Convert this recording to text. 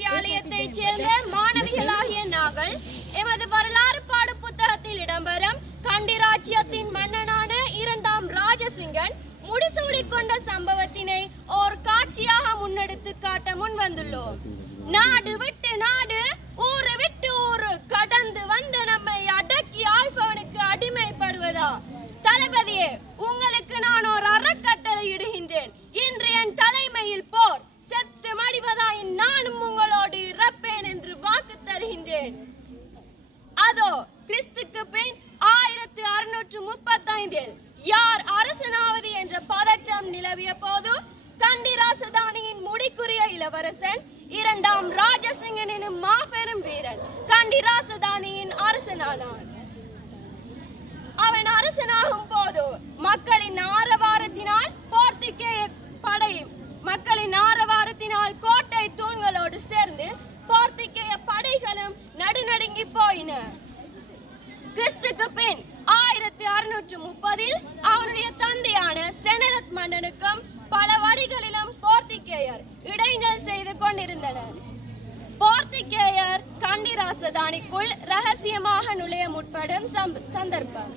வித்தியாலயத்தைச் சேர்ந்த மாணவிகளாகிய நாங்கள் எமது வரலாறு பாடு புத்தகத்தில் இடம்பெறும் கண்டி ராஜ்யத்தின் மன்னனான 2ஆம் ராஜசிங்கன் முடிசூடிக்கொண்ட சம்பவத்தினை ஓர் காட்சியாக முன்னெடுத்து காட்ட முன் வந்துள்ளோம். நாடு விட்டு நாடு, ஊரு விட்டு ஊரு கடந்து வந்த நம்மை அடக்கி ஆள்பவனுக்கு அடிமைப்படுவதா? தளபதியே, உங்களுக்கு நான் ஒரு அறக்கட்டளை இடுகின்றேன். இன்று என் தலைமையில் போர், செத்து மடிவதாயின் நானும் உங்களோடு இறப்பேன் என்று வாக்கு தருகின்றேன். அதோ கிறிஸ்துக்கு பின் 1635 யார் அரசனாவது என்ற பதற்றம் நிலவிய போது கண்டி ராசதானியின் முடிக்குரிய இளவரசன் 2ஆம் ராஜசிங்கன் எனும் மாபெரும் வீரன் கண்டி ராசதானியின் அரசனானான். அவன் அரசனாகும் போது மக்களின் ஆரவாரத்தினால் கோட்டை தூண்களோடு சேர்ந்து போர்த்துகேய படைகளும் நடுநடுங்கி போயின. கிறிஸ்துக்கு பின் 1630 அவனுடைய தந்தையான செனரத் மன்னனுக்கும் பல வழிகளிலும் போர்த்துகேயர் இடைஞ்சல் செய்து கொண்டிருந்தனர். போர்த்துகேயர் கண்டி ராசதானிக்குள் ரகசியமாக நுழைய முற்படும் சந்தர்ப்பம்